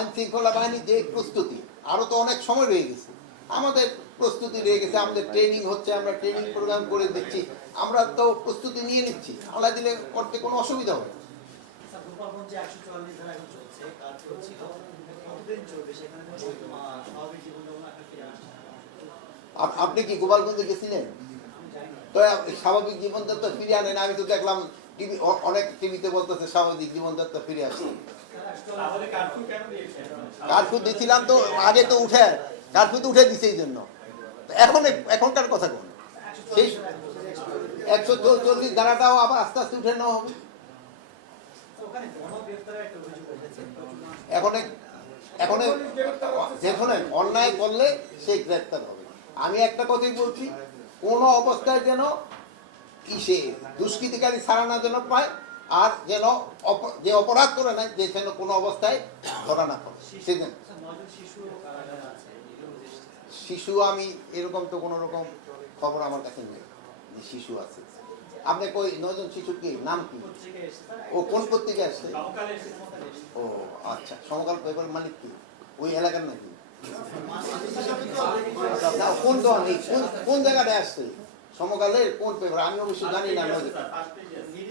আইন শৃঙ্খলা বাহিনী যে প্রস্তুতি, আরো তো অনেক সময় রয়ে গেছে, আমাদের প্রস্তুতি রয়ে গেছে, আমাদের ট্রেনিং হচ্ছে, আমরা ট্রেনিং প্রোগ্রাম করে দিচ্ছি, আমরা তো প্রস্তুতি নিয়ে নিচ্ছি, আল্লাহ দিলে করতে কোনো অসুবিধা হবে না। আপনি কি গোপালগঞ্জে গেছিলেন? তো স্বাভাবিক জীবনযাত্রা ফিরে আনেন। আমি তো দেখলাম টিভি, অনেক টিভিতে বলতেছে স্বাভাবিক জীবনযাত্রা ফিরে আসছে। কারফিউ দিয়েছিলাম তো আগে, তো উঠে কারফিউ তো উঠে দিছে এই জন্য। এখনকার কথা কোন, সেই 144 ধারাটাও আবার আস্তে আস্তে উঠে নেওয়া হবে। এখন দেখুন, অন্যায় করলে সেই গ্রেফতার হবে। আমি একটা কথাই বলছি, কোন অবস্থায় যেন সে দুষ্কৃতিকারী ছাড়া না যেন পায়, আর যেন যে অপরাধ করে নাই যে যেন কোনো অবস্থায় ধরা না পড়ে। সেদিন শিশু, আমি এরকম তো কোনো রকম খবর আমার কাছে নেই যে শিশু আছে। আপনি কই 9 জন শিশু কি নাম কি? ও কোন পত্রিকা আসছে? ও আচ্ছা, সমকাল পেপার মালিক কি ওই এলাকার নাকি? কোন দল, কোন জায়গাটা আসছে? সমকালের কোন পেপার? আমি অবশ্য জানি না।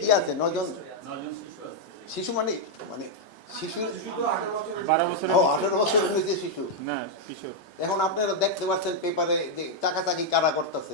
কি আছে 9 জন শিশু? মানে শিশু 18 বছর হয়েছে শিশু না, কিশোর। এখন আপনারা দেখতে পাচ্ছেন পেপারে যে চাকাচাকি কারা করতেছে।